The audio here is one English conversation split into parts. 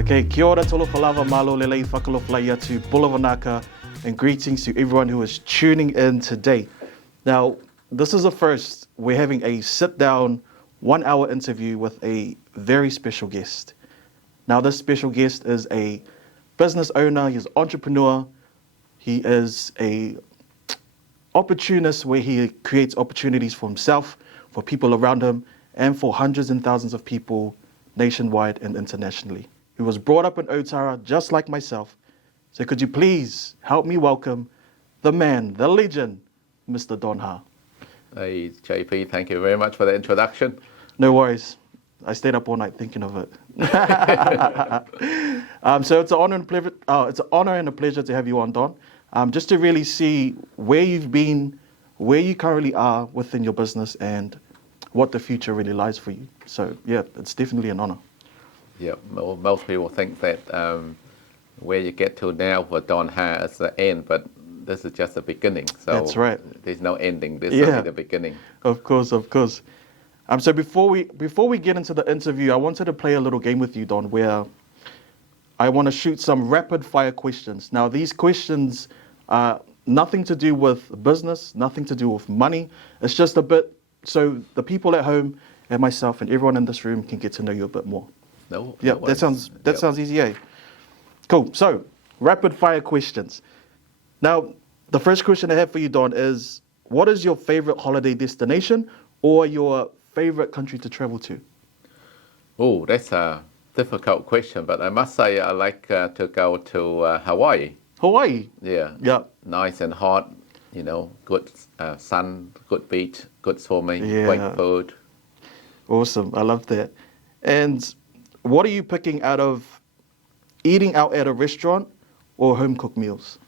Okay, kia ora tolo whalawa malo lelei whakaloflai atu Bulawanaka, and greetings to everyone who is tuning in today. Now, this is a first. We're having a sit-down, 1-hour interview with a very special guest. Now, this special guest is a business owner, he's an entrepreneur, he is a opportunist where he creates opportunities for himself, for people around him, and for hundreds and thousands of people nationwide and internationally. He was brought up in Otara just like myself. So could you please help me welcome the man, the legend, Mr. Don Ha. Hey, JP, thank you very much for the introduction. No worries. I stayed up all night thinking of it. So it's an honor and pleasure. It's an honor and a pleasure to have you on, Don. Just to really see where you've been, where you currently are within your business, and what the future really lies for you. So yeah, it's definitely an honor. Yeah, well, most people think that where you get to now for Don Ha is the end, but this is just the beginning. So that's right. There's no ending. This is only the beginning. Of course, of course. So before we get into the interview, I wanted to play a little game with you, Don, where I want to shoot some rapid fire questions. Now, these questions are nothing to do with business, nothing to do with money. It's just a bit so the people at home and myself and everyone in this room can get to know you a bit more. No. Yeah, no that sounds easy, eh? Cool. So, rapid fire questions. Now, the first question I have for you, Don, is what is your favorite holiday destination or your favorite country to travel to? Oh, that's a difficult question, but I must say I like to go to Hawaii. Hawaii? Yeah. Yeah. Nice and hot, good sun, good beach, good swimming, Yeah. great food. Awesome. I love that. And what are you picking out of eating out at a restaurant or home-cooked meals?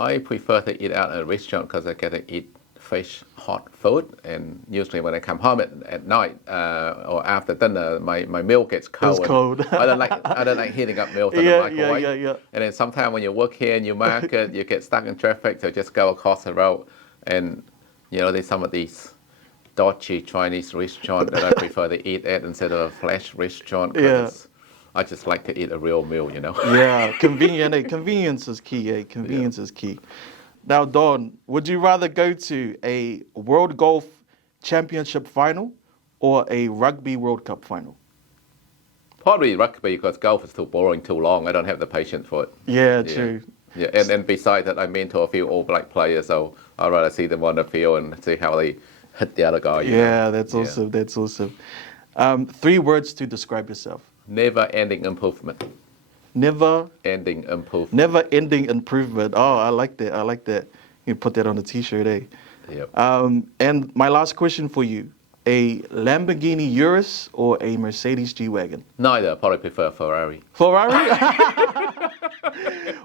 I prefer to eat out at a restaurant because I get to eat fresh, hot food. And usually when I come home at night or after dinner, my meal gets cold. It's cold. I don't like heating up meals in the microwave. Yeah. And then sometimes when you work here in your market, you get stuck in traffic, so just go across the road. And there's some of these dodgy Chinese restaurant that I prefer to eat at instead of a flash restaurant. Cause I just like to eat a real meal, Yeah, convenient. Convenience is key, Convenience is key. Now, Don, would you rather go to a World Golf Championship final or a Rugby World Cup final? Probably rugby because golf is too boring, too long. I don't have the patience for it. Yeah, true. Yeah, and besides that, I mentor a few All Black players, so I'd rather see them on the field and see how they hit the other guy. That's awesome. That's awesome. 3 words to describe yourself. Never-ending improvement. Never-ending improvement. Never-ending improvement. Oh, I like that. You put that on a T-shirt, eh? Yep. And my last question for you: a Lamborghini Urus or a Mercedes G-Wagon? Neither. Probably prefer Ferrari. Ferrari?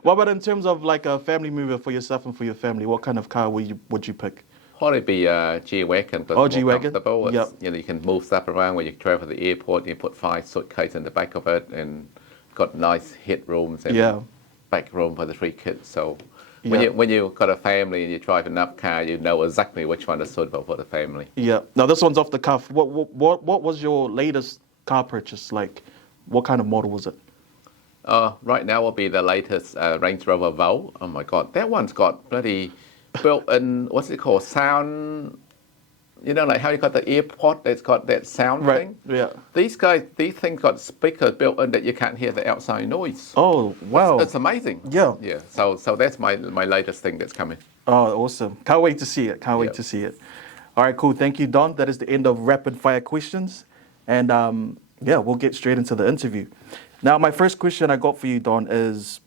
What about in terms of like a family mover for yourself and for your family? What kind of car would you pick? Probably be G-Wagon. G-Wagon? Yep. You can move stuff around when you travel to the airport. You put 5 suitcases in the back of it and got nice headrooms and back room for the 3 kids. So when you've got a family and you drive enough car, you know exactly which one is suitable for the family. Yeah. Now this one's off the cuff. What was your latest car purchase like? What kind of model was it? Right now will be the latest Range Rover Vow. Oh my God, that one's got bloody built-in, what's it called, sound, like how you got the AirPod that's got that sound thing? Yeah. These things got speakers built in that you can't hear the outside noise. Oh, wow. It's amazing. Yeah. Yeah, so that's my latest thing that's coming. Oh, awesome. Can't wait to see it. Wait to see it. All right, cool. Thank you, Don. That is the end of rapid fire questions. And we'll get straight into the interview. Now, my first question I got for you, Don, is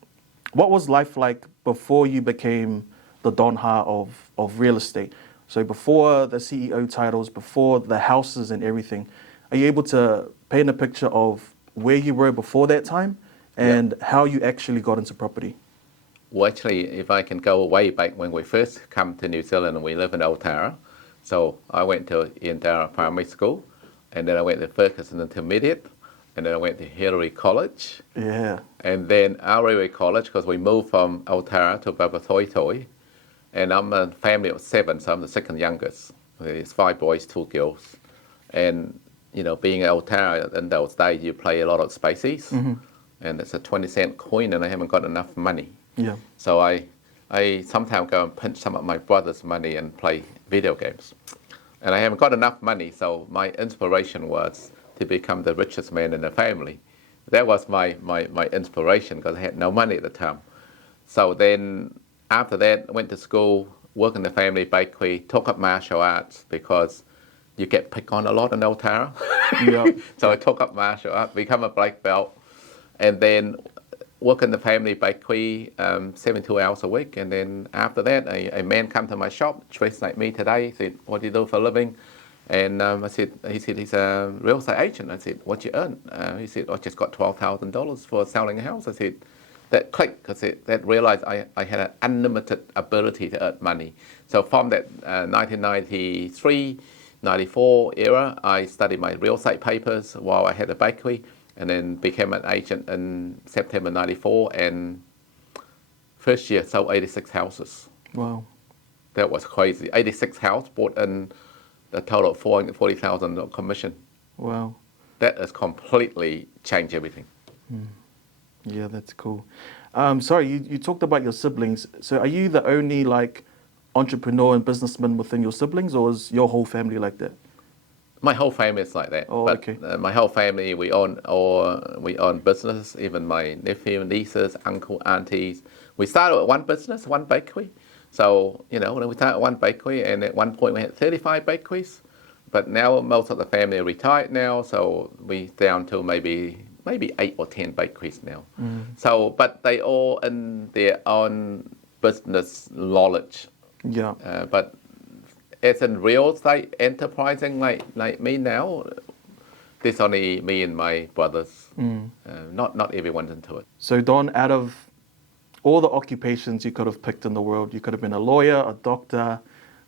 what was life like before you became the Don Ha of real estate? So before the CEO titles, before the houses and everything, are you able to paint a picture of where you were before that time and how you actually got into property? Well, actually, if I can go way back when we first come to New Zealand and we live in Otara. So I went to Otara Primary School, and then I went to Ferguson Intermediate, and then I went to Hillary College. Yeah. And then Arewa College, because we moved from Otara to Papatoetoe. And I'm a family of 7, so I'm the second youngest. There's 5 boys, 2 girls. And, being an Altera in those days, you play a lot of spaces, and it's a 20-cent coin, and I haven't got enough money. Yeah. So I sometimes go and pinch some of my brother's money and play video games. And I haven't got enough money, so my inspiration was to become the richest man in the family. That was my inspiration, because I had no money at the time. So then after that, I went to school, worked in the family bakery, took up martial arts, because you get picked on a lot in Altera. Yeah. So I took up martial arts, become a black belt, and then work in the family bakery 72 hours a week. And then after that, a man come to my shop, dressed like me today, said, "What do you do for a living?" And he said, he's a real estate agent. I said, "What you earn?" He said, "I just got $12,000 for selling a house." I said, that clicked, because that realized I had an unlimited ability to earn money. So from that 1993, 94 era, I studied my real estate papers while I had a bakery, and then became an agent in September 94, and first year sold 86 houses. Wow. That was crazy. 86 houses, bought in a total of $440,000 commission. Wow. That has completely changed everything. Yeah, that's cool. Sorry, you talked about your siblings. So are you the only entrepreneur and businessman within your siblings, or is your whole family like that? My whole family is like that. Oh, but, okay. My whole family, we own business. Even my nephew, nieces, uncle, aunties. We started with one business, one bakery. So when we started one bakery, and at one point we had 35 bakeries. But now most of the family are retired now, so we down to maybe 8 or 10 bakeries now. So, but they all in their own business knowledge. Yeah. But as in real estate enterprising like me now, there's only me and my brothers. Not everyone's into it. So Don, out of all the occupations you could have picked in the world, you could have been a lawyer, a doctor,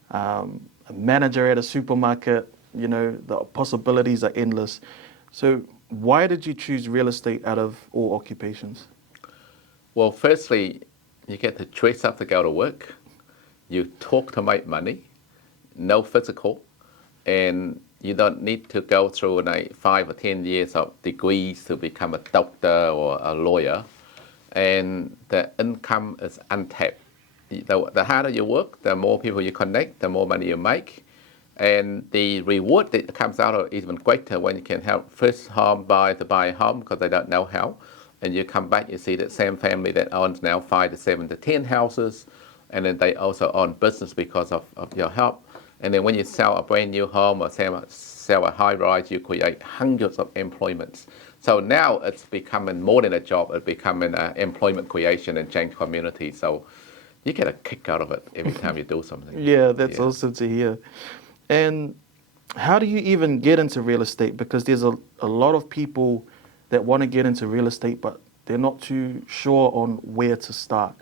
a manager at a supermarket. The possibilities are endless. So why did you choose real estate out of all occupations? Well, firstly, you get to dress up to go to work. You talk to make money. No physical, and you don't need to go through 5 or 10 years of degrees to become a doctor or a lawyer, and the income is untapped. The harder you work, the more people you connect, the more money you make, and the reward that comes out of it is even greater when you can help first home buyer to buy a home because they don't know how, and you come back, you see that same family that owns now 5 to 7 to 10 houses, and then they also own business because of your help. And then when you sell a brand new home or sell a high rise, you create hundreds of employments. So now it's becoming more than a job, it's becoming an employment creation and change community. So you get a kick out of it every time you do something. Yeah, that's awesome to hear. And how do you even get into real estate? Because there's a lot of people that want to get into real estate, but they're not too sure on where to start.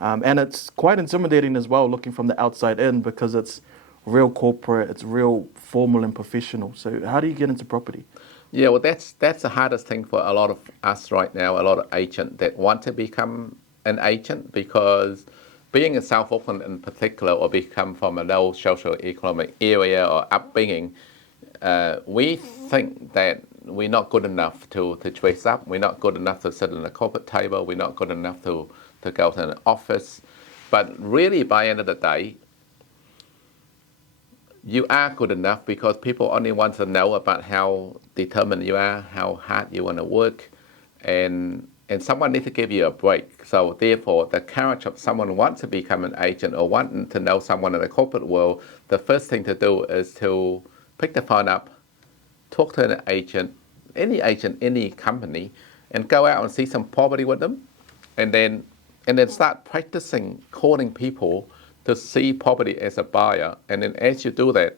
And it's quite intimidating as well, looking from the outside in, because it's real corporate, it's real formal and professional. So how do you get into property? Yeah, well, that's the hardest thing for a lot of us right now, a lot of agents that want to become an agent, because being in South Auckland in particular, or become from a low socio-economic area or upbringing, we think that we're not good enough to dress up, we're not good enough to sit at a corporate table, we're not good enough to go to an office. But really, by the end of the day, you are good enough, because people only want to know about how determined you are, how hard you want to work, and someone needs to give you a break. So therefore, the courage of someone who wants to become an agent or wanting to know someone in the corporate world, the first thing to do is to pick the phone up, talk to an agent, any company, and go out and see some property with them, and then start practicing calling people to see property as a buyer. And then as you do that,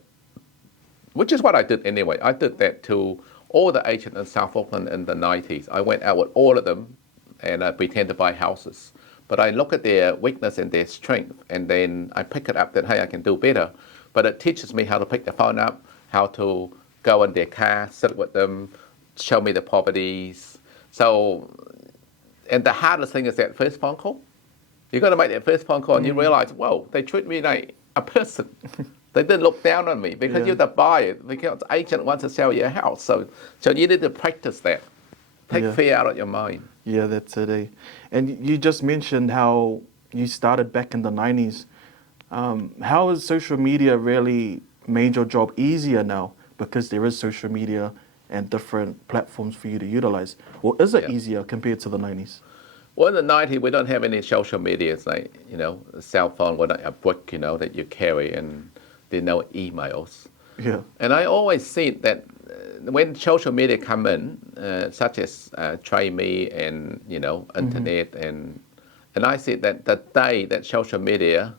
which is what I did anyway, I did that to all the agents in South Auckland in the 90s. I went out with all of them and I pretend to buy houses. But I look at their weakness and their strength, and then I pick it up that, hey, I can do better. But it teaches me how to pick the phone up, how to go in their car, sit with them, show me the properties. So, and the hardest thing is that first phone call. You've got to make that first phone call and you realize, whoa, they treat me like a person. They didn't look down on me because you're the buyer, because the agent wants to sell your house. So you need to practice that. Take fear out of your mind. Yeah, that's it. Eh? And you just mentioned how you started back in the 90s. How has social media really made your job easier now? Because there is social media and different platforms for you to utilize. Or is it easier compared to the 90s? Well, in the 90s, we don't have any social media. It's like, a cell phone with a book, that you carry, and there are no emails. Yeah. And I always see that when social media come in, such as Try Me and, internet, and I see that the day that social media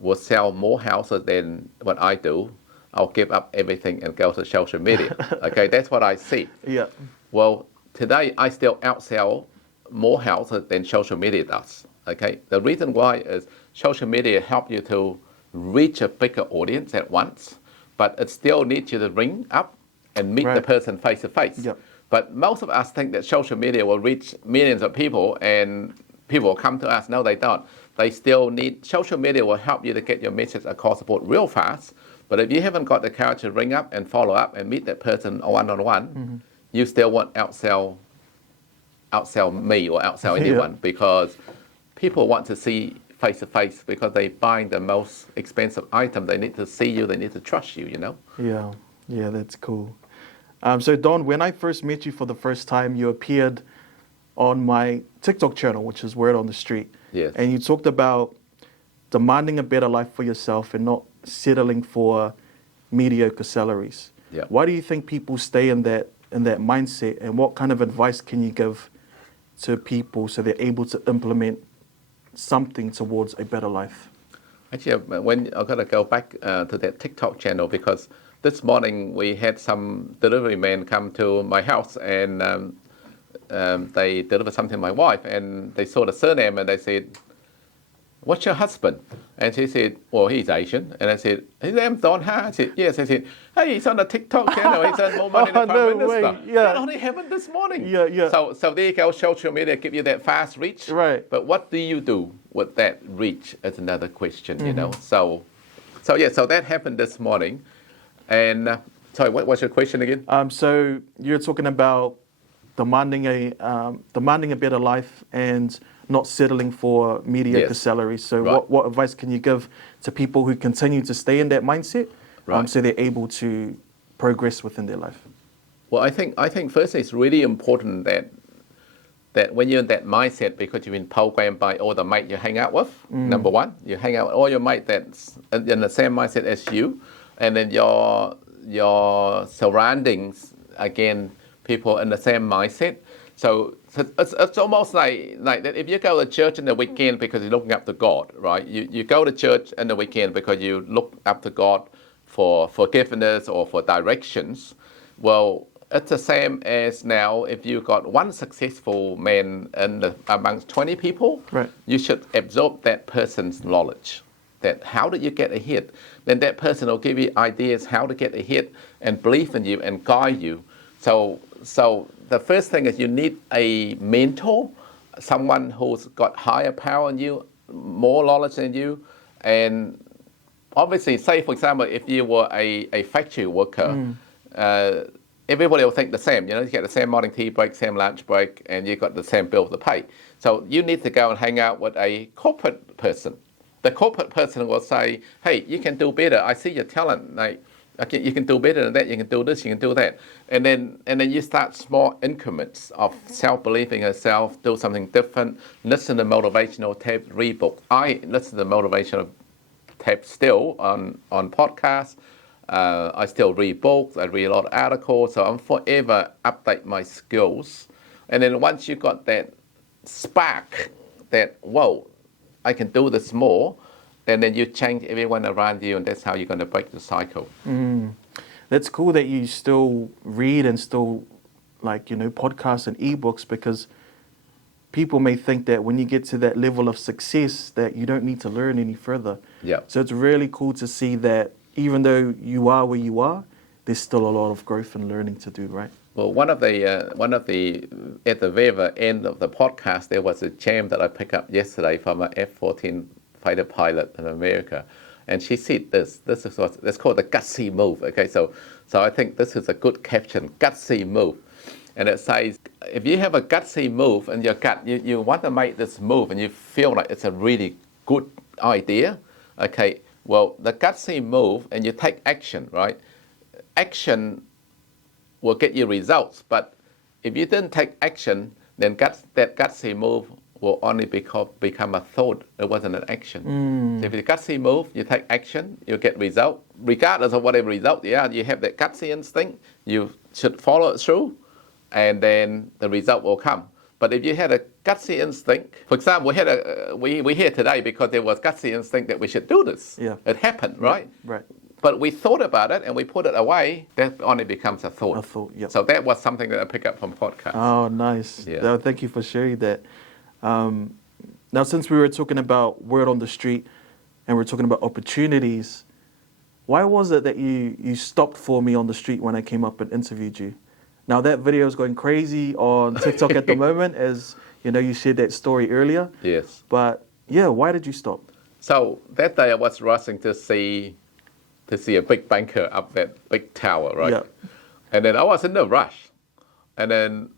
will sell more houses than what I do, I'll give up everything and go to social media. Okay, that's what I see. Yeah. Well, today I still outsell more houses than social media does. Okay, the reason why is social media help you to reach a bigger audience at once, but it still needs you to ring up and meet the person face to face. Yep. But most of us think that social media will reach millions of people and people will come to us. No, they don't. They still need, social media will help you to get your message across the board real fast. But if you haven't got the courage to ring up and follow up and meet that person one-on-one, you still won't outsell me or outsell anyone because people want to see face to face because they're buying the most expensive item. They need to see you. They need to trust you, Yeah, that's cool. So Don, when I first met you for the first time, you appeared on my TikTok channel, which is Word on the Street. Yes. And you talked about demanding a better life for yourself and not settling for mediocre salaries. Yeah. Why do you think people stay in that mindset, and what kind of advice can you give to people so they're able to implement something towards a better life? Actually, when I've got to go back to that TikTok channel because this morning we had some delivery men come to my house and they delivered something to my wife and they saw the surname and they said, "What's your husband?" And she said, "Well, he's Asian." And I said, "His name's Don Ha." I said, "Yes." I said, "Hey, he's on the TikTok channel. He's earned more money than Prime Minister." Yeah. That only happened this morning. Yeah. So there you go. Social media give you that fast reach. Right. But what do you do with that reach is another question, So that happened this morning. And sorry, what was your question again? So you're talking about demanding a better life and not settling for mediocre salaries. So what advice can you give to people who continue to stay in that mindset so they're able to progress within their life? Well, I think firstly it's really important that when you're in that mindset because you've been programmed by all the mate you hang out with, number one, you hang out with all your mate that's in the same mindset as you, and then your surroundings, again, people in the same mindset. So it's almost like that if you go to church in the weekend because you're looking up to God, right? You go to church in the weekend because you look up to God for forgiveness or for directions. Well, it's the same as now if you got one successful man amongst 20 people, you should absorb that person's knowledge. That how did you get ahead? Then that person will give you ideas how to get ahead and believe in you and guide you. So the first thing is you need a mentor, someone who's got higher power than you, more knowledge than you. And obviously, say for example, if you were a factory worker, everybody will think the same. You get the same morning tea break, same lunch break, and you got the same bill to pay. So you need to go and hang out with a corporate person. The corporate person will say, "Hey, you can do better. I see your talent. You can do better than that. You can do this. You can do that." And then you start small increments of self-believing in yourself. Do something different. Listen to motivational tapes. Read books. I listen to motivational tapes still on podcasts. I still read books. I read a lot of articles. So I'm forever update my skills. And then once you got that spark, that whoa, I can do this more, and then you change everyone around you, and that's how you're going to break the cycle. That's cool that you still read and still podcasts and ebooks, because people may think that when you get to that level of success that you don't need to learn any further. Yeah. So it's really cool to see that even though you are where you are, there's still a lot of growth and learning to do, right? Well, one of the at the very end of the podcast, there was a gem that I picked up yesterday from an F-14 fighter pilot in America, And she said this is that's called the gutsy move. Okay, so I think this is a good caption, gutsy move. And it says, if you have a gutsy move in your gut, you want to make this move and you feel like it's a really good idea, okay, well, the gutsy move and you take action, right? Action will get you results, but if you didn't take action, then that gutsy move will only become a thought. It wasn't an action. So if you gutsy move, you take action, you get result. Regardless of whatever result you have that gutsy instinct, you should follow it through, and then the result will come. But if you had a gutsy instinct, for example, we're here today because there was gutsy instinct that we should do this. Yeah. It happened, right? Yeah, right. But we thought about it and we put it away, that only becomes a thought. A thought, yeah. So that was something that I picked up from podcasts. Oh, nice. Yeah. No, thank you for sharing that. Now, since we were talking about word on the street and we're talking about opportunities, why was it that you stopped for me on the street when I came up and interviewed you? Now, that video is going crazy on TikTok at the moment, as you know, you shared that story earlier. Yes. But yeah, why did you stop? So that day I was rushing to see a big banker up that big tower, right? Yeah. And then I was in a rush. And then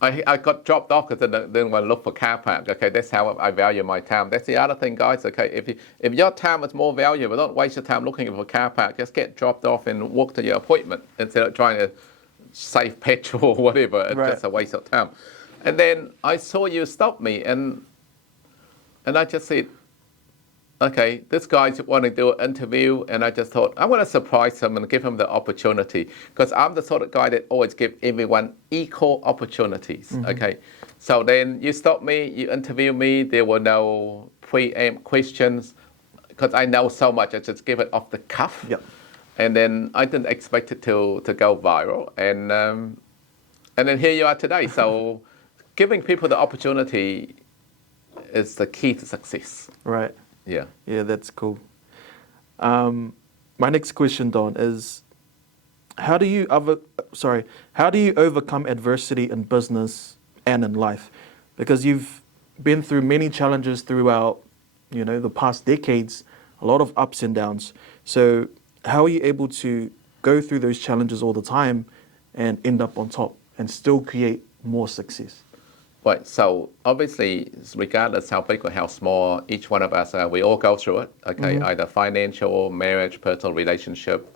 I got dropped off because I didn't want to look for car park. Okay, that's how I value my time. That's the other thing, guys. Okay, if your time is more valuable, don't waste your time looking for a car park. Just get dropped off and walk to your appointment instead of trying to save petrol or whatever. It's just a waste of time. And then I saw you stop me, and I just said, okay, this guy's want to do an interview, and I just thought, I want to surprise him and give him the opportunity, because I'm the sort of guy that always give everyone equal opportunities, okay? So then you stop me, you interview me, there were no preempt questions, because I know so much, I just give it off the cuff. Yep. And then I didn't expect it to go viral, and then here you are today. So giving people the opportunity is the key to success. Right. Yeah. Yeah, that's cool. My next question, Don, is how do you overcome adversity in business and in life? Because you've been through many challenges throughout, the past decades, a lot of ups and downs. So how are you able to go through those challenges all the time and end up on top and still create more success? Right, so obviously, regardless how big or how small, each one of us, we all go through it, okay? Either financial, marriage, personal relationship,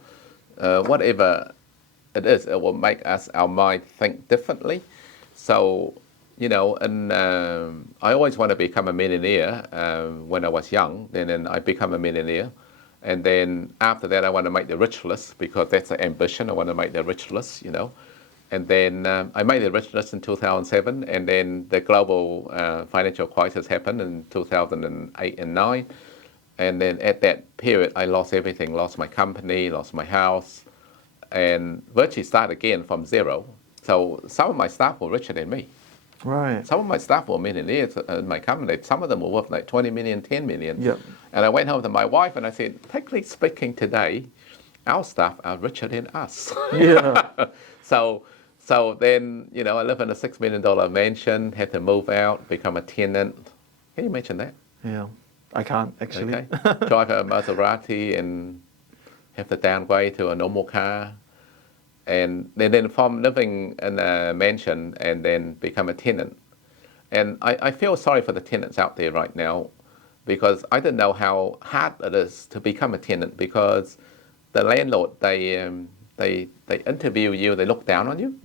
whatever it is, it will make our mind think differently. So, and I always want to become a millionaire when I was young, then I become a millionaire. And then after that, I want to make the rich list, because that's the ambition. I want to make the rich list, And then I made the rich list in 2007, and then the global financial crisis happened in 2008 and 9. And then at that period, I lost everything, lost my company, lost my house, and virtually started again from zero. So some of my staff were richer than me. Right. Some of my staff were millionaires in my company. Some of them were worth like 20 million, 10 million. Yep. And I went home to my wife and I said, technically speaking today, our staff are richer than us. Yeah. So then, I live in a $6 million mansion, had to move out, become a tenant. Can you mention that? Yeah. I can't, actually. Okay. Drive a Maserati and have to downgrade to a normal car. And then from living in a mansion and then become a tenant. And I feel sorry for the tenants out there right now, because I didn't know how hard it is to become a tenant, because the landlord, they interview you, they look down on you.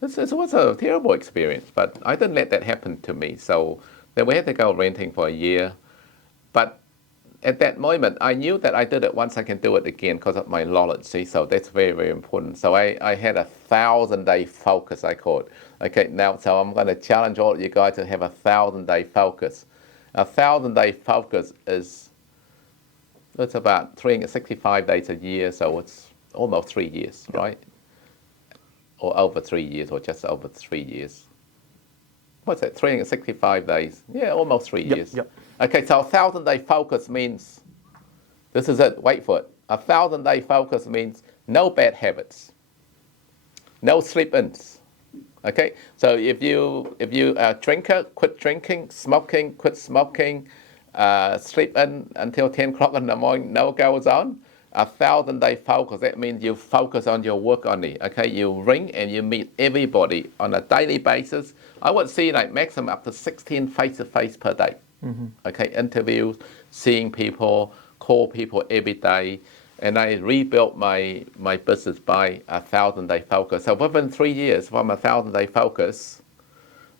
It was a terrible experience, but I didn't let that happen to me. So then we had to go renting for a year. But at that moment, I knew that I did it once, I can do it again because of my knowledge, see? So that's very, very important. So I had 1,000-day focus, I call it. Okay, now, so I'm going to challenge all of you guys to have 1,000-day focus. 1,000-day focus it's about 365 days a year, so it's almost 3 years, right? Or over 3 years, or just over 3 years. What's that, 365 days? Yeah, almost 3 years. Yep. Okay, so 1,000-day focus means, this is it, wait for it. 1,000-day focus means no bad habits, no sleep-ins. Okay, so if you are a drinker, quit drinking, smoking, quit smoking, sleep in until 10 o'clock in the morning, no goes on. 1,000-day focus, that means you focus on your work only, okay? You ring and you meet everybody on a daily basis. I would see like maximum up to 16 face-to-face per day, okay? Interviews, seeing people, call people every day. And I rebuilt my business by 1,000-day focus. So within 3 years from 1,000-day focus,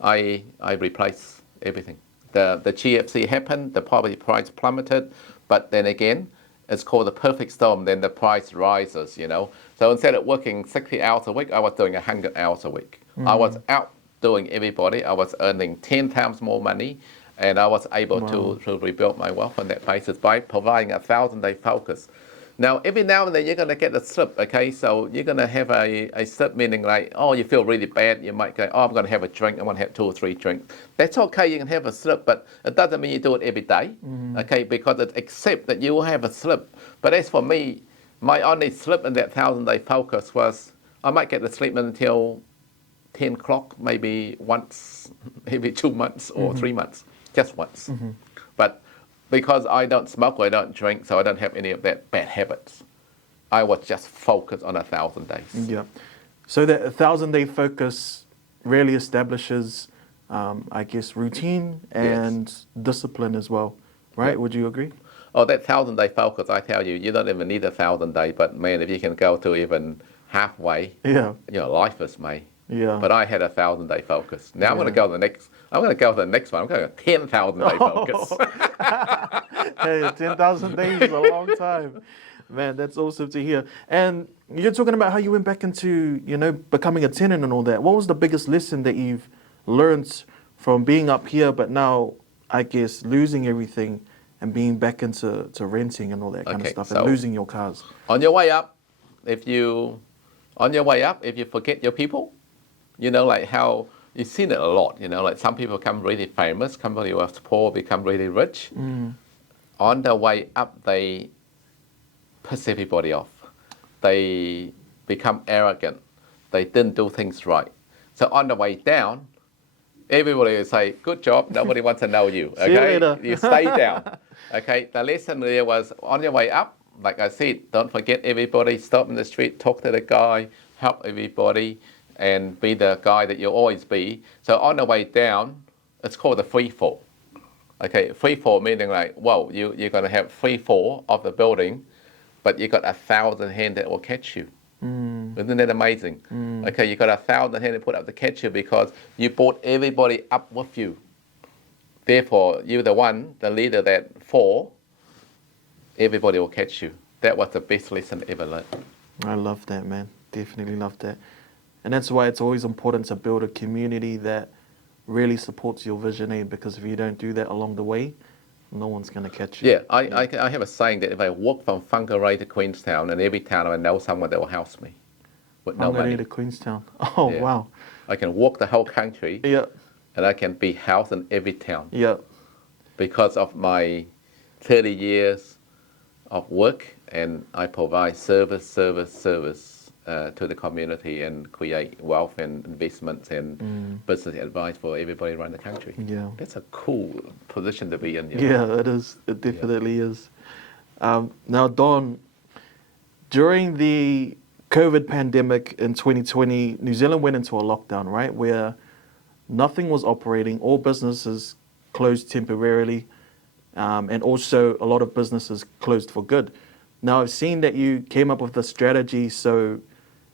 I replaced everything. The GFC happened, the property price plummeted, but then again, it's called the perfect storm, then the price rises, you know. So instead of working 60 hours a week, I was doing 100 hours a week. I was outdoing everybody. I was earning 10 times more money, and I was able to rebuild my wealth on that basis by providing 1,000-day focus. Now, every now and then you're going to get a slip, okay? So you're going to have a slip, meaning like, oh, you feel really bad. You might go, oh, I'm going to have a drink. I'm going to have 2 or 3 drinks. That's okay. You can have a slip, but it doesn't mean you do it every day, okay? Because it accepts that you will have a slip. But as for me, my only slip in that 1,000-day focus was I might get to sleep until 10 o'clock, maybe once, every 2 months or 3 months, just once. But because I don't smoke or I don't drink, so I don't have any of that bad habits, I was just focused on 1,000 days. Yeah. So that 1,000-day focus really establishes, I guess, routine and discipline as well, right? Yeah. Would you agree? Oh, that 1,000-day focus, I tell you, you don't even need 1,000 days, but man, if you can go to even halfway, your life is made. Yeah. But I had 1,000-day focus. Now I'm going to go to the next. I'm going to go to the next one. I'm going to go 10,000-day focus. Hey, 10,000 days is a long time. Man, that's awesome to hear. And you're talking about how you went back into, you know, becoming a tenant and all that. What was the biggest lesson that you've learned from being up here, but now, I guess, losing everything and being back into renting and all that kind of stuff, and losing your cars? On your way up, if you forget your people, you know, like how you've seen it a lot, you know, like some people become really famous, somebody who was poor become really rich. On the way up, they piss everybody off. They become arrogant. They didn't do things right. So on the way down, everybody will say, good job, nobody wants to know you, okay? See you later. You stay down, okay? The lesson there was on your way up, like I said, don't forget everybody, stop in the street, talk to the guy, help everybody, and be the guy that you'll always be. So on the way down, it's called the free fall. Okay, free fall meaning like, well, you're going to have free fall of the building, but you got 1,000 hands that will catch you. Isn't that amazing? Okay, you got 1,000 hands to put up to catch you because you brought everybody up with you. Therefore, you're the one, the leader that fall, everybody will catch you. That was the best lesson ever learned. I love that, man. Definitely love that. And that's why it's always important to build a community that really supports your vision, because if you don't do that along the way, no one's going to catch you. Yeah, I have a saying that if I walk from Whangarei to Queenstown, in every town I know someone that will house me with no money. Whangarei to Queenstown. Oh, yeah. Wow. I can walk the whole country and I can be housed in every town because of my 30 years of work, and I provide service to the community and create wealth and investments and business advice for everybody around the country. Yeah, that's a cool position to be in. Yeah, it is. It definitely is. Now, Don, during the COVID pandemic in 2020, New Zealand went into a lockdown, right, where nothing was operating, all businesses closed temporarily, and also a lot of businesses closed for good. Now, I've seen that you came up with a strategy so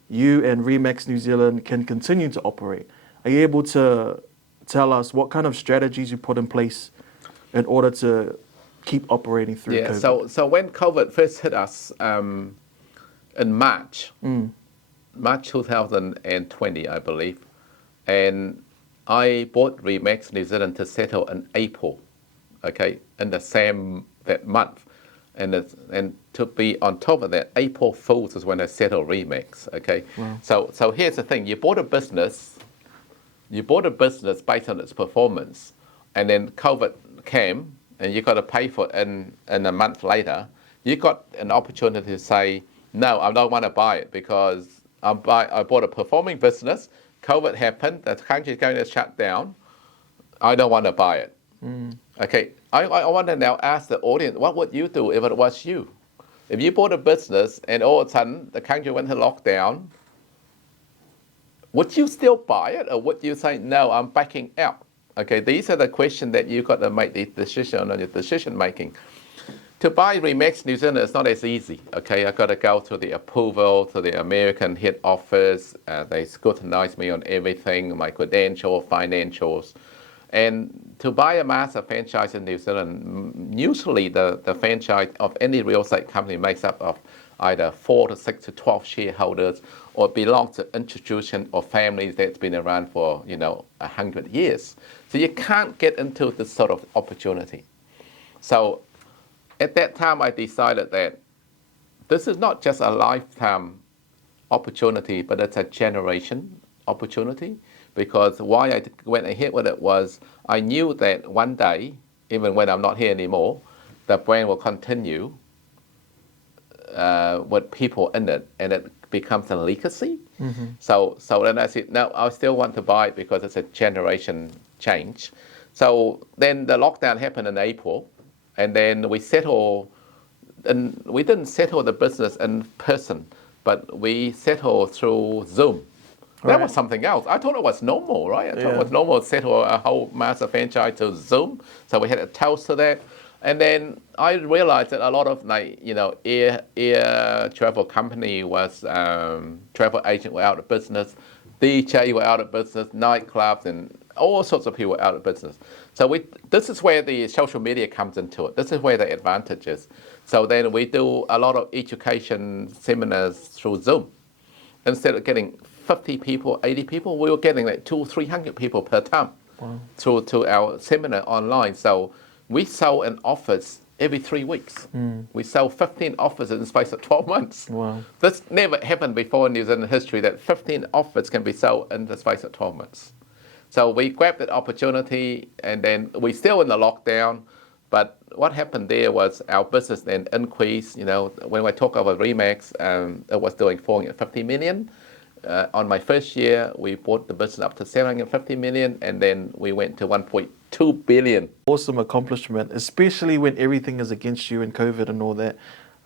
you and Remax New Zealand can continue to operate. Are you able to tell us what kind of strategies you put in place in order to keep operating through COVID? So when COVID first hit us in March 2020, I believe, and I bought Remax New Zealand to settle in April, okay, in the same that month. And to be on top of that, April Fools is when I settled Remax, okay? Wow. So here's the thing, you bought a business based on its performance, and then COVID came, and you got to pay for it in a month later. You got an opportunity to say, no, I don't want to buy it because I bought a performing business, COVID happened, the country's going to shut down, I don't want to buy it. Okay, I want to now ask the audience, what would you do if it was you? If you bought a business and all of a sudden the country went to lockdown, would you still buy it or would you say, no, I'm backing out? Okay, these are the questions that you've got to make the decision on your decision making. To buy Remax New Zealand is not as easy. Okay, I got to go to the approval to the American head office. They scrutinize me on everything, my credentials, financials. And to buy a master franchise in New Zealand, usually the franchise of any real estate company makes up of either 4 to 6 to 12 shareholders or belongs to institutions or families that's been around for, 100 years. So you can't get into this sort of opportunity. So at that time, I decided that this is not just a lifetime opportunity, but it's a generation opportunity. Because why I went ahead with it was I knew that one day, even when I'm not here anymore, the brand will continue with people in it, and it becomes a legacy. Mm-hmm. So then I said, no, I still want to buy it because it's a generation change. So then the lockdown happened in April, and then we settled, and we didn't settle the business in person, but we settled through Zoom. That was something else. I thought it was normal, right? I thought it was normal to settle a whole master franchise to Zoom. So we had a toast to that. And then I realized that a lot of air travel company was, travel agent were out of business, DJ were out of business, nightclubs, and all sorts of people were out of business. So this is where the social media comes into it. This is where the advantage is. So then we do a lot of education seminars through Zoom. Instead of getting 50 people, 80 people, we were getting like 200, 300 people per time to our seminar online. So we sell an office every 3 weeks. We sell 15 offices in the space of 12 months. Wow. This never happened before in New Zealand history, that 15 offices can be sold in the space of 12 months. So we grabbed that opportunity, and then we're still in the lockdown. But what happened there was our business then increased. When I talk about Remax, it was doing 450 million. On my first year, we brought the business up to 750 million, and then we went to 1.2 billion. Awesome accomplishment, especially when everything is against you and COVID and all that.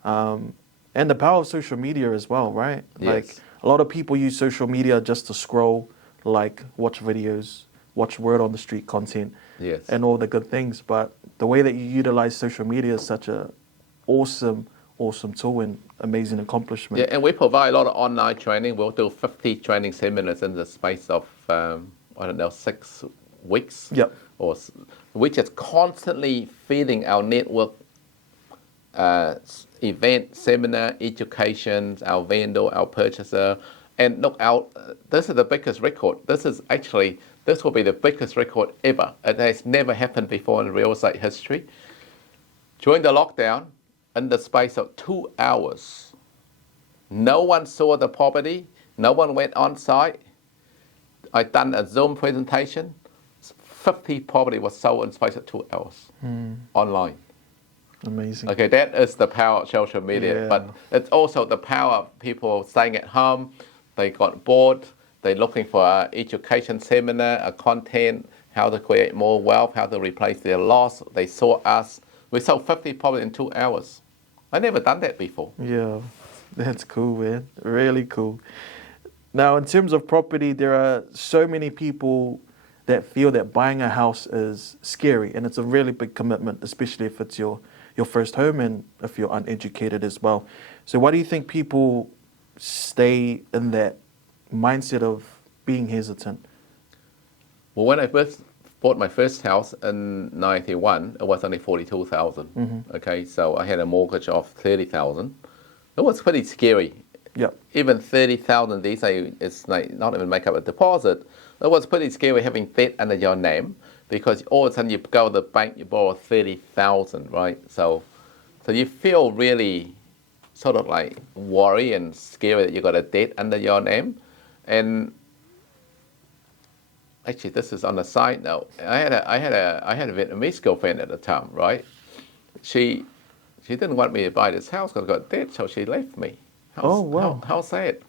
And the power of social media as well, right? Yes. Like a lot of people use social media just to scroll, like watch videos, watch word on the street content, yes, and all the good things. But the way that you utilize social media is such a awesome tool and amazing accomplishment. Yeah, and we provide a lot of online training. We'll do 50 training seminars in the space of, 6 weeks. Yep. We're just constantly feeding our network, event, seminar, education, our vendor, our purchaser. And look, this is the biggest record. This will be the biggest record ever. It has never happened before in real estate history. During the lockdown, in the space of 2 hours, no one saw the property, no one went on site. I done a Zoom presentation. 50 property was sold in the space of 2 hours online. Amazing. Okay, that is the power of social media. Yeah. But it's also the power of people staying at home. They got bored. They're looking for an education seminar, a content, how to create more wealth, how to replace their loss. They saw us. We sold 50 property in 2 hours. I never done that before. Yeah, that's cool, man. Really cool. Now, in terms of property, there are so many people that feel that buying a house is scary, and it's a really big commitment, especially if it's your first home and if you're uneducated as well. So why do you think people stay in that mindset of being hesitant? Well, when I first bought my first house in 91, it was only 42,000. Mm-hmm. Okay, so I had a mortgage of 30,000. It was pretty scary. Yeah. Even 30,000 these days, it's like not even make up a deposit. It was pretty scary having debt under your name, because all of a sudden you go to the bank, you borrow 30,000, right? So you feel really sort of like worry and scary that you got a debt under your name. And actually, this is on a side note. I had a Vietnamese girlfriend at the time, right? She didn't want me to buy this house because I got debt, so she left me. Oh wow! How sad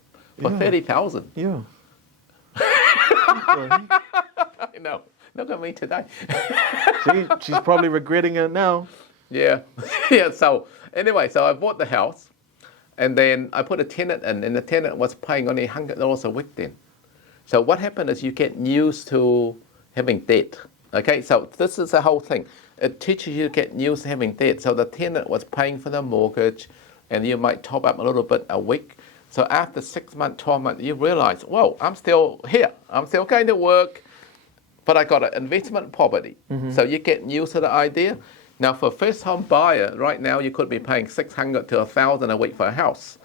for 30,000. Yeah. I know. Look at me today. See, she's probably regretting it now. Yeah. Yeah. So anyway, so I bought the house, and then I put a tenant in, and the tenant was paying only $100 a week then. So what happened is you get used to having debt. Okay, so this is the whole thing. It teaches you to get used to having debt. So the tenant was paying for the mortgage, and you might top up a little bit a week. So after 6 months, 12 months, you realize, whoa, I'm still here. I'm still going to work, but I got an investment property. So you get used to the idea. Now for first home buyer, right now you could be paying $600 to $1,000 a week for a house.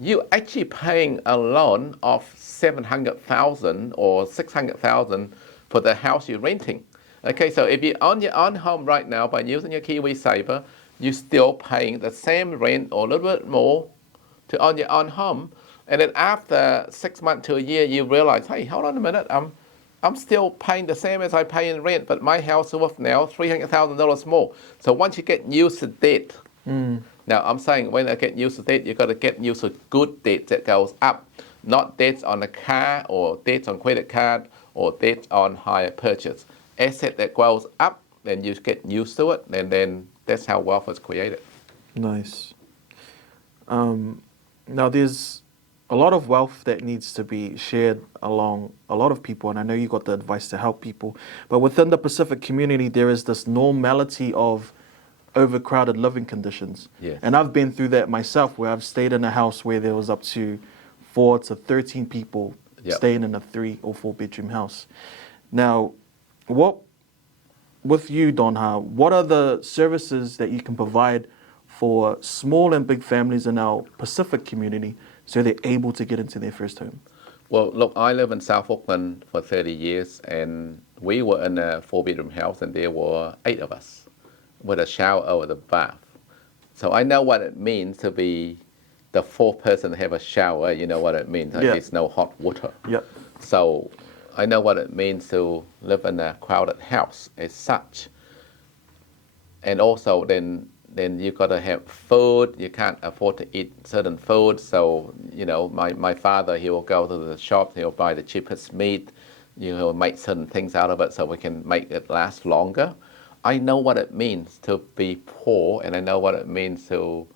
You actually paying a loan of $700,000 or $600,000 for the house you're renting. Okay, so if you own your own home right now by using your KiwiSaver, you're still paying the same rent or a little bit more to own your own home. And then after 6 months to a year, you realize, hey, hold on a minute, I'm still paying the same as I pay in rent, but my house is worth now $300,000 more. So once you get used to debt, now I'm saying when I get used to debt, you got to get used to good debt that goes up, not debts on a car or debts on credit card or debts on hire purchase. Asset that grows up, then you get used to it, and then that's how wealth is created. Nice. Now, there's a lot of wealth that needs to be shared along a lot of people, and I know you got the advice to help people. But within the Pacific community, there is this normality of overcrowded living conditions. Yes. And I've been through that myself, where I've stayed in a house where there was up to 4 to 13 people staying in a 3 or 4 bedroom house. Now, with you, Donha, what are the services that you can provide for small and big families in our Pacific community so they're able to get into their first home? Well, look, I live in South Auckland for 30 years, and we were in a 4-bedroom house, and there were 8 of us with a shower over the bath. So I know what it means to be the 4th person to have a shower. You know what it means. Like there's no hot water. Yep. So I know what it means to live in a crowded house as such. And also then you got to have food. You can't afford to eat certain food. So, you know, my father, he will go to the shop, he'll buy the cheapest meat. He'll make certain things out of it so we can make it last longer. I know what it means to be poor, and I know what it means to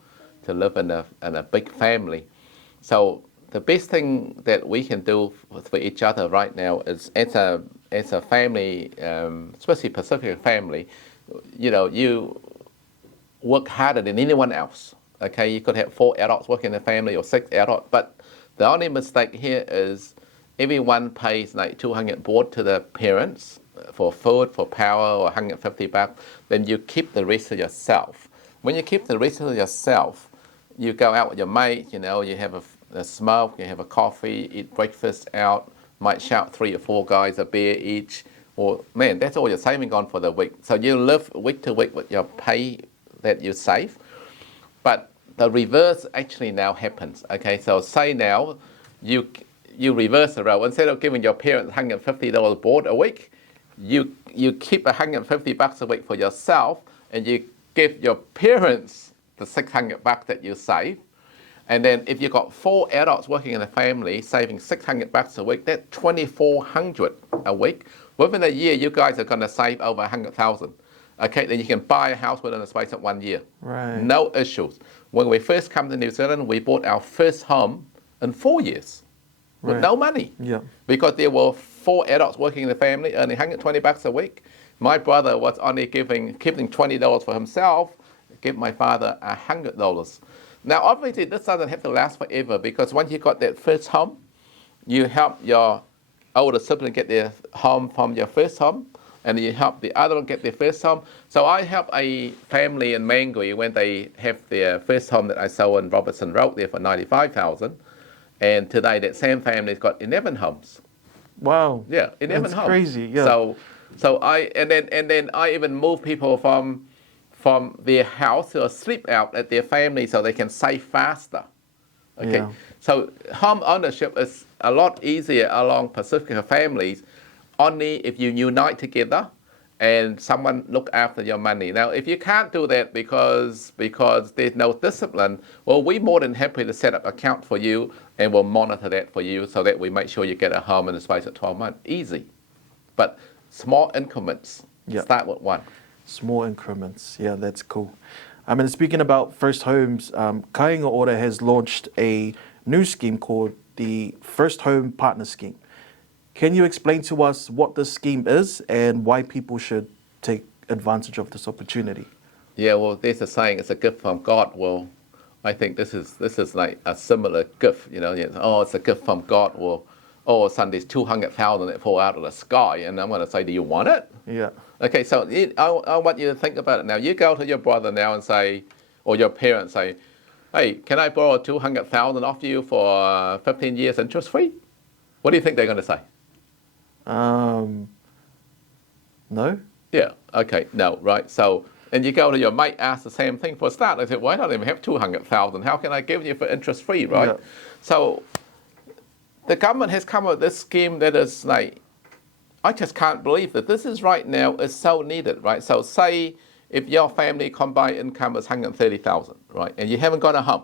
live in a big family. So the best thing that we can do for each other right now is as a family, especially Pacific family, you know, you work harder than anyone else. Okay, you could have 4 adults working in a family or 6 adults, but the only mistake here is everyone pays like $200 board to the parents for food, for power, or $150. Then you keep the rest to yourself. When you keep the rest to yourself, you go out with your mate, you know, you have a smoke, you have a coffee, eat breakfast out, might shout 3 or 4 guys a beer each, or man, that's all you're saving on for the week. So you live week to week with your pay that you save. But the reverse actually now happens. Okay, so say now you reverse the role. Instead of giving your parents $150 board a week, you keep $150 a week for yourself, and you give your parents the $600 that you save. And then if you've got 4 adults working in a family saving $600 a week, that's $2,400 a week. Within a year, you guys are going to save over $100,000. Okay, then you can buy a house within the space of 1 year. Right. No issues. When we first come to New Zealand, we bought our first home in 4 years with no money. Yeah. Because there were 4 adults working in the family, earning $120 a week. My brother was only keeping $20 for himself, give my father $100. Now, obviously, this doesn't have to last forever, because once you got that first home, you help your older sibling get their home from your first home, and you help the other one get their first home. So I help a family in Mangui when they have their first home that I sold in Robertson Road there for $95,000, and today that same family's got 11 homes. Wow. Yeah, 11 That's homes. crazy. Yeah. So I and then I even move people from their house to a sleep out at their family so they can save faster. Okay. Yeah. So home ownership is a lot easier along Pacific families only if you unite together and someone look after your money. Now, if you can't do that because there's no discipline, well, we're more than happy to set up an account for you, and we'll monitor that for you so that we make sure you get a home in the space of 12 months. Easy. But small increments. Yeah. Start with one. Small increments. Yeah, that's cool. I mean, speaking about first homes, Kāinga Ora has launched a new scheme called the First Home Partner Scheme. Can you explain to us what this scheme is and why people should take advantage of this opportunity? Yeah, well, there's a saying, it's a gift from God. Well, I think this is like a similar gift, it's a gift from God. Well, all of a sudden there's 200,000 that fall out of the sky, and I'm going to say, do you want it? Yeah. Okay, so I want you to think about it now. You go to your brother now and say, or your parents say, hey, can I borrow 200,000 off you for 15 years interest free? What do you think they're going to say? No. Yeah, okay, no, right. So, and you go to your mate, ask the same thing for a start. They say, why don't I even have 200,000? How can I give you for interest free, right? Yeah. So, the government has come up with this scheme that is like, I just can't believe that this is right now is so needed, right? So say if your family combined income is 130,000, right, and you haven't got a home,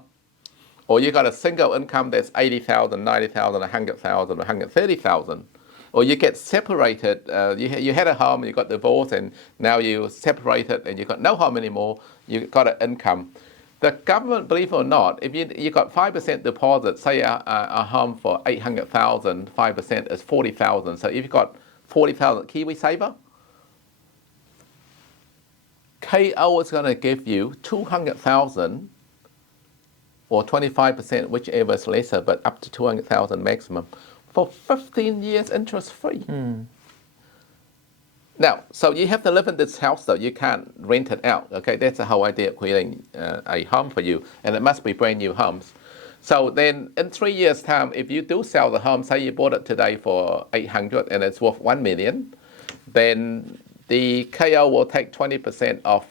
or you got a single income that's 80,000, 90,000, 100,000, 130,000, or you get separated, you had a home and you got divorced and now you separated and you got no home anymore, you got an income. The government, believe it or not, if you got 5% deposit, say a home for 800,000, 5% is 40,000. So if you got 40,000 Kiwi saver, KO is going to give you 200,000 or 25%, whichever is lesser, but up to 200,000 maximum for 15 years interest free. Now, so you have to live in this house though, you can't rent it out, okay? That's the whole idea of creating a home for you, and it must be brand new homes. So then in 3 years time, if you do sell the home, say you bought it today for 800 and it's worth 1 million, then the KO will take 20% of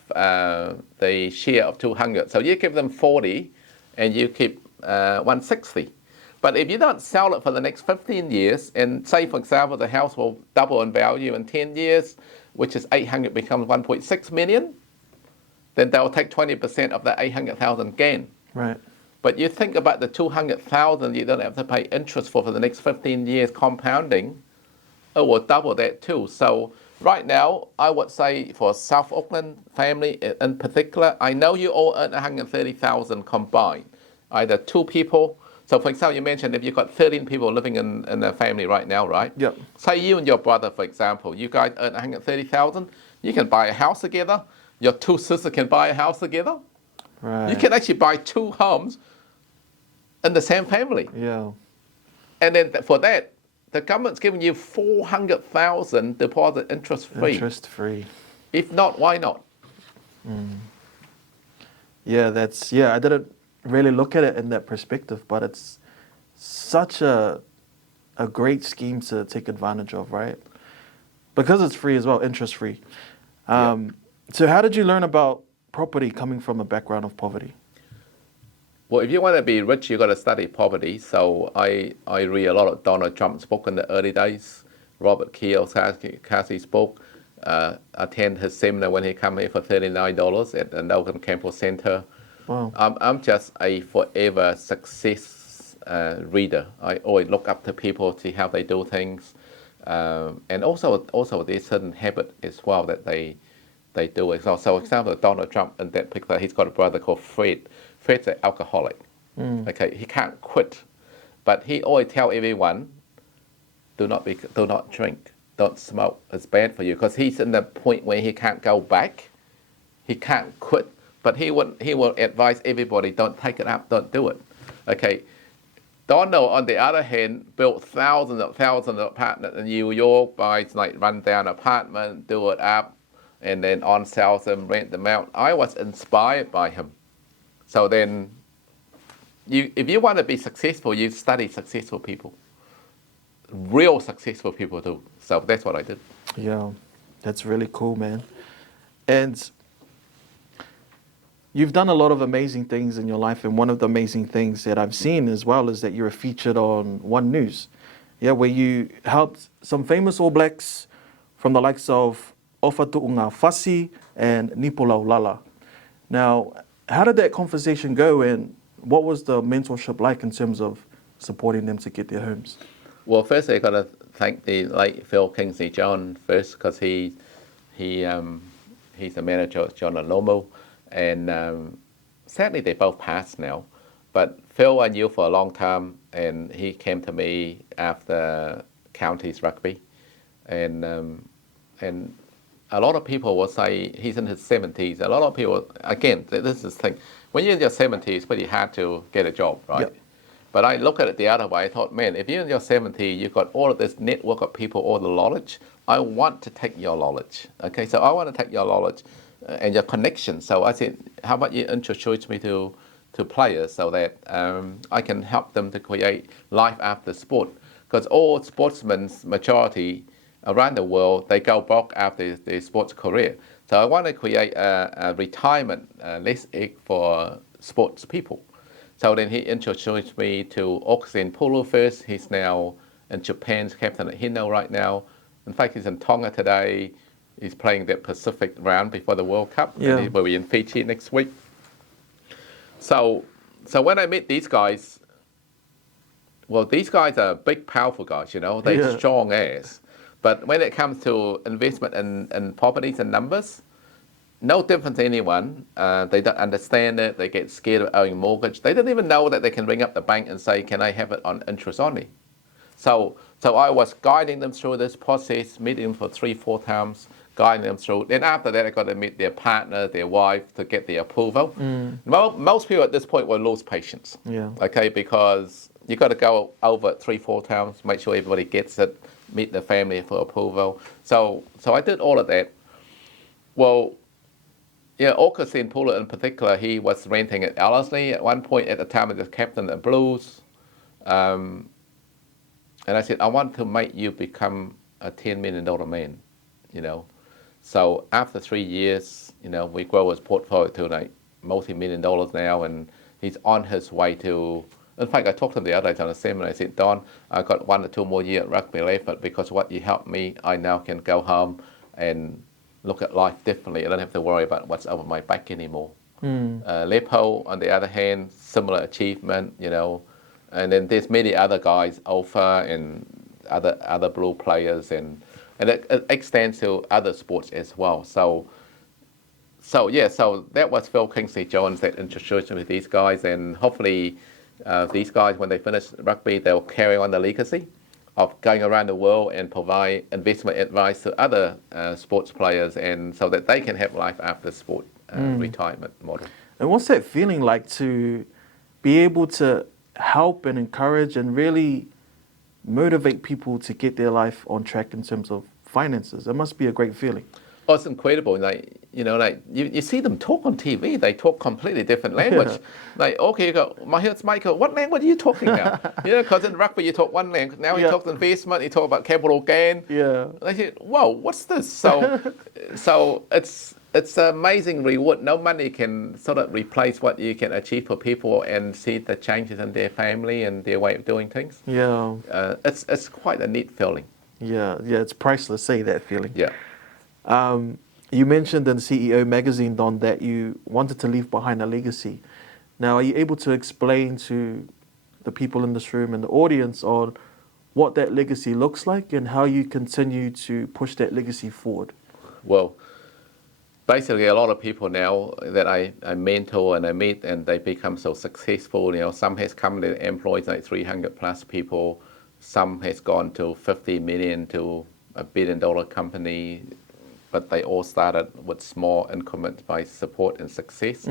the share of 200. So you give them 40 and you keep 160. But if you don't sell it for the next 15 years, and say, for example, the house will double in value in 10 years, which is 800 becomes 1.6 million, then they'll take 20% of that 800,000 gain. Right. But you think about the 200,000 you don't have to pay interest for the next 15 years compounding, it will double that too. So right now, I would say for South Auckland family in particular, I know you all earn 130,000 combined, either two people. So for example, you mentioned if you've got 13 people living in a family right now, right? Yeah. Say you and your brother, for example, you guys earn 130,000, you can buy a house together, your two sisters can buy a house together. Right. You can actually buy two homes in the same family. Yeah. And then for that, the government's giving you 400,000 deposit interest free. Interest free. If not, why not? Yeah, I didn't really look at it in that perspective, but it's such a great scheme to take advantage of, right? Because it's free as well, interest free. So how did you learn about property coming from a background of poverty? Well, if you want to be rich, you've got to study poverty. So I read a lot of Donald Trump's book in the early days, Robert Kiyosaki's book, attend his seminar when he came here for $39 at the Logan Campus Center. Wow. I'm just a forever success reader. I always look up to people, see how they do things. And also there's certain habit as well that they do as well. So for example, Donald Trump in that particular, he's got a brother called Fred. Fred's an alcoholic. Okay, he can't quit. But he always tell everyone, do not drink, don't smoke. It's bad for you. Because he's in the point where he can't go back. He can't quit. But he will advise everybody, don't take it up, don't do it. Okay. Donald, on the other hand, built thousands of apartments in New York, buys like run down apartment, do it up, and then on sells them, rent them out. I was inspired by him. So then, if you want to be successful, you study successful people. Real successful people too. So that's what I did. Yeah, that's really cool, man. And you've done a lot of amazing things in your life, and one of the amazing things that I've seen as well is that you're featured on One News, where you helped some famous All Blacks from the likes of Ofatu'unga Fasi and Nipolau Lala. Now, how did that conversation go, and what was the mentorship like in terms of supporting them to get their homes? Well, first I got to thank the late Phil Kingsley John first because he he's the manager of John and Lomo, and sadly they both passed now. But Phil I knew for a long time, and he came to me after counties rugby, and a lot of people will say he's in his 70s. A lot of people, again, this is the thing. When you're in your 70s, it's pretty hard to get a job, right? Yep. But I look at it the other way. I thought, man, if you're in your 70s, you've got all of this network of people, all the knowledge. I want to take your knowledge. Okay, so I want to take your knowledge and your connection. So I said, how about you introduce me to players so that I can help them to create life after sport? Because all sportsmen's majority around the world, they go broke after their sports career. So I want to create a retirement nest egg for sports people. So then he introduced me to Oxen Polo first. He's now in Japan's captain at Hino right now. In fact, he's in Tonga today. He's playing that Pacific round before the World Cup. Yeah. And he will be in Fiji next week. So when I met these guys, well, these guys are big, powerful guys, you know. They're strong as. But when it comes to investment in properties and numbers, no different to anyone. They don't understand it. They get scared of owing mortgage. They don't even know that they can ring up the bank and say, can I have it on interest only? So I was guiding them through this process, meeting them for 3-4 times, guiding them through. Then after that, I got to meet their partner, their wife, to get the approval. Most people at this point will lose patience. Yeah. Okay, because you got to go over it 3-4 times, make sure everybody gets it, meet the family for approval. So I did all of that. Well, yeah, Auguste Pula in particular, he was renting at Ellerslie at one point at the time of the captain of the Blues. And I said, I want to make you become a $10 million man, you know. So after 3 years, you know, we grow his portfolio to like multi-million dollars now, and he's on his way to. In fact, I talked to him the other day on a seminar. I said, Don, I got 1 or 2 more years at rugby left, but because of what you helped me, I now can go home and look at life differently. I don't have to worry about what's over my back anymore. Lepo, on the other hand, similar achievement, you know. And then there's many other guys, Alpha and other Blue players, and it extends to other sports as well. So that was Phil Kingsley Jones that introduced me to these guys, and hopefully these guys, when they finish rugby, they'll carry on the legacy of going around the world and provide investment advice to other sports players, and so that they can have life after sport retirement model. And what's that feeling like to be able to help and encourage and really motivate people to get their life on track in terms of finances? It must be a great feeling. Oh, it's incredible. Like, you know, like you see them talk on TV. They talk completely different language. Like, okay, you go, here's Michael. What language are you talking now? You know, because in rugby you talk one language. Now you talk investment. You talk about capital gain. Yeah. Like, whoa, what's this? So it's an amazing reward. No money can sort of replace what you can achieve for people and see the changes in their family and their way of doing things. Yeah. It's quite a neat feeling. Yeah, it's priceless. Say that feeling. Yeah. You mentioned in CEO magazine, Don, that you wanted to leave behind a legacy. Now, are you able to explain to the people in this room and the audience on what that legacy looks like and how you continue to push that legacy forward? Well, basically, a lot of people now that I mentor and I meet, and they become so successful. You know, some has come that employs like 300 plus people. Some has gone to 50 million to $1 billion company. But they all started with small increments by support and success.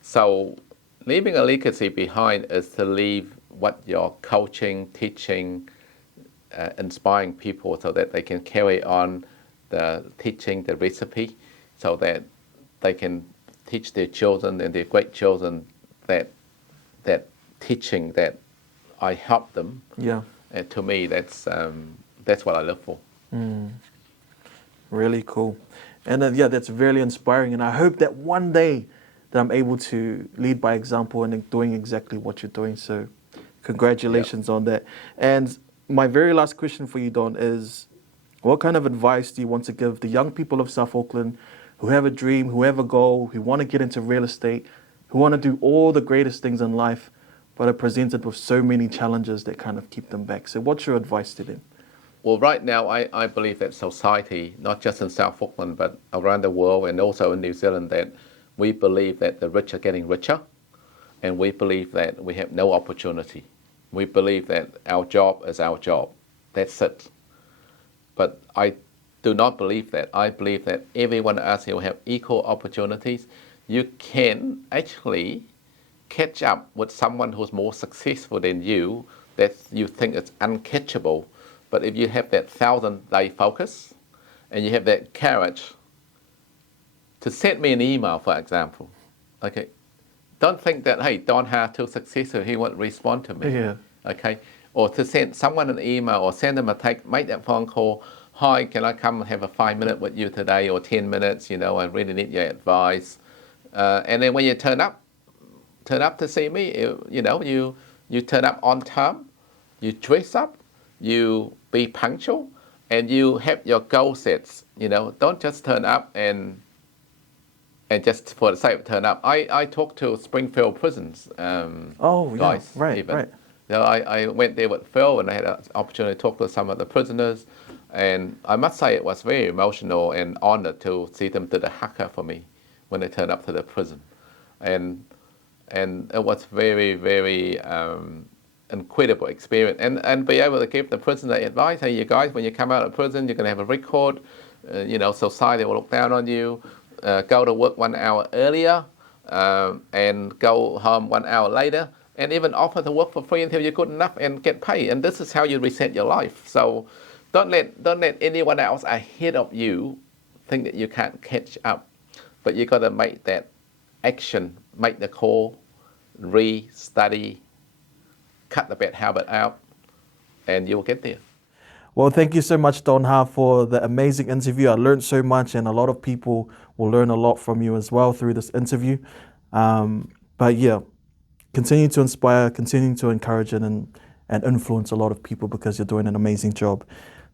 So leaving a legacy behind is to leave what you're coaching, teaching, inspiring people so that they can carry on the teaching, the recipe, so that they can teach their children and their great children that teaching that I help them. Yeah. And to me, that's what I live for. Really cool. And that's really inspiring. And I hope that one day that I'm able to lead by example and doing exactly what you're doing. So congratulations on that. And my very last question for you, Don, is what kind of advice do you want to give the young people of South Auckland who have a dream, who have a goal, who want to get into real estate, who want to do all the greatest things in life, but are presented with so many challenges that kind of keep them back. So what's your advice to them? Well, right now, I believe that society, not just in South Auckland, but around the world and also in New Zealand, that we believe that the rich are getting richer, and we believe that we have no opportunity. We believe that our job is our job. That's it. But I do not believe that. I believe that everyone else will have equal opportunities. You can actually catch up with someone who's more successful than you that you think is uncatchable. But if you have that 1,000-day focus and you have that courage to send me an email, for example, okay, don't think that, hey, Don Ha too successful, he won't respond to me, okay? Or to send someone an email or send them a text, make that phone call, hi, can I come and have a 5-minute with you today or 10 minutes, you know, I really need your advice. And then when you turn up to see me, you turn up on time, you dress up, you be punctual, and you have your goal sets, you know. Don't just turn up and just for the sake of turn up. I talked to Springfield prisons guys, right. So I went there with Phil and I had an opportunity to talk to some of the prisoners, and I must say it was very emotional and honored to see them do the haka for me when they turned up to the prison. And it was very, very incredible experience. And be able to give the prisoner advice, hey, you guys, when you come out of prison, you're going to have a record, society will look down on you. Go to work 1 hour earlier and go home 1 hour later, and even offer to work for free until you're good enough and get paid. And this is how you reset your life. So don't let anyone else ahead of you think that you can't catch up. But you got to make that action, make the call, study, cut the bad habit out, and you'll get there. Well, thank you so much, Don Ha, for the amazing interview. I learned so much, and a lot of people will learn a lot from you as well through this interview. But yeah, continue to inspire, continue to encourage and influence a lot of people, because you're doing an amazing job.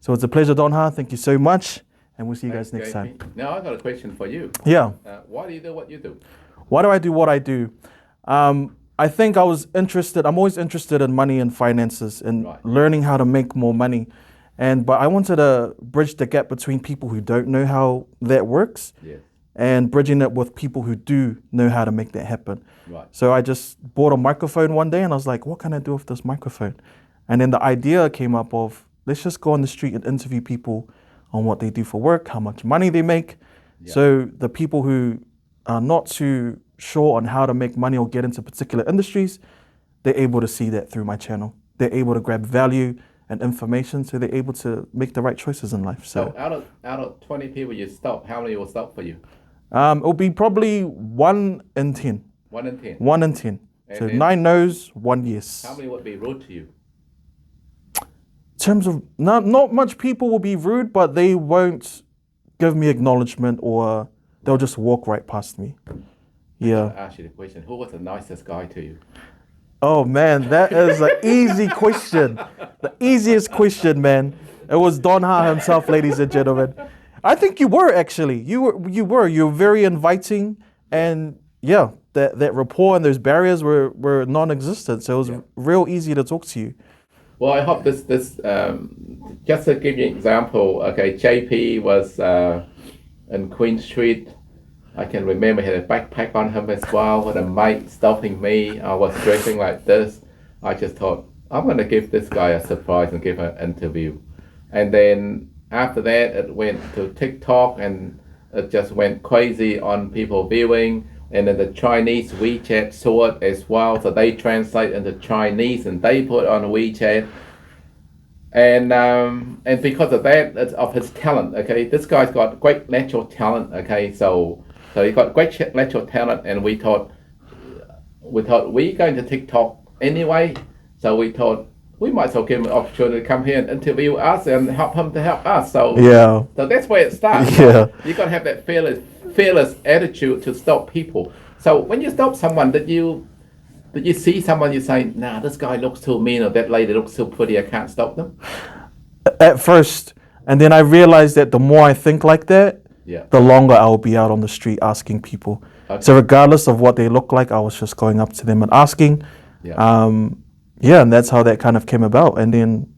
So it's a pleasure, Don Ha. Thank you so much, and we'll see you guys next time. Now I've got a question for you. Yeah. Why do you do what you do? Why do I do what I do? I think I'm always interested in money and finances and learning how to make more money. But I wanted to bridge the gap between people who don't know how that works and bridging it with people who do know how to make that happen. Right. So I just bought a microphone one day and I was like, what can I do with this microphone? And then the idea came up of, let's just go on the street and interview people on what they do for work, how much money they make. Yeah. So the people who are not too sure on how to make money or get into particular industries, they're able to see that through my channel. They're able to grab value and information, so they're able to make the right choices in life. So out of 20 people you stop, how many will stop for you? It'll be probably 1 in 10. 1 in 10? 1 in 10. And so 9 no's, 1 yes. How many would be rude to you? In terms of, not much people will be rude, but they won't give me acknowledgement, or they'll just walk right past me. Yeah. I'll ask you the question, who was the nicest guy to you? Oh man, that is an easy question. The easiest question, man. It was Don Ha himself, ladies and gentlemen. I think you were actually. You were very inviting, and yeah, that rapport and those barriers were non-existent. So it was real easy to talk to you. Well, I hope this just to give you an example. Okay, JP was in Queen Street. I can remember he had a backpack on him as well with a mic stopping me. I was dressing like this. I just thought, I'm going to give this guy a surprise and give him an interview. And then after that, it went to TikTok and it just went crazy on people viewing. And then the Chinese WeChat saw it as well. So they translate into Chinese and they put on WeChat. And because of that, it's of his talent, okay? This guy's got great natural talent, okay? So he got great natural talent, and we thought we're going to TikTok anyway, so we thought we might as well give him an opportunity to come here and interview us and help him to help us. So that's where it starts. Yeah. You got to have that fearless attitude to stop people. So when you stop someone, did you see someone you say, nah, this guy looks too mean, or that lady looks too pretty, I can't stop them? At first, and then I realized that the more I think like that, the longer I'll be out on the street asking people. Okay. So regardless of what they look like, I was just going up to them and asking. Yeah, and that's how that kind of came about. And then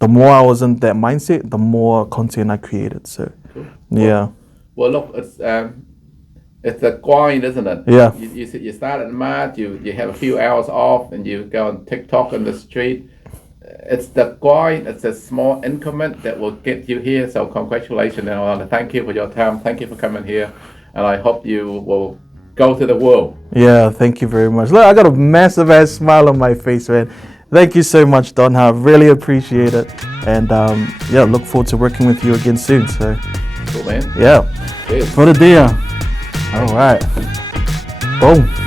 the more I was in that mindset, the more content I created. So, Cool. yeah. Well, look, it's the grind, isn't it? Yeah. You start in March, you have a few hours off, and you go on TikTok on the street. It's the grind, it's a small increment that will get you here. So congratulations, and I want to thank you for your time. Thank you for coming here, and I hope you will go to the world. Yeah, thank you very much. Look, I got a massive ass smile on my face, man. Thank you so much, Don. I really appreciate it. And yeah, look forward to working with you again soon. So, Cool, man. yeah. Cheers. For the deal. All right. Boom.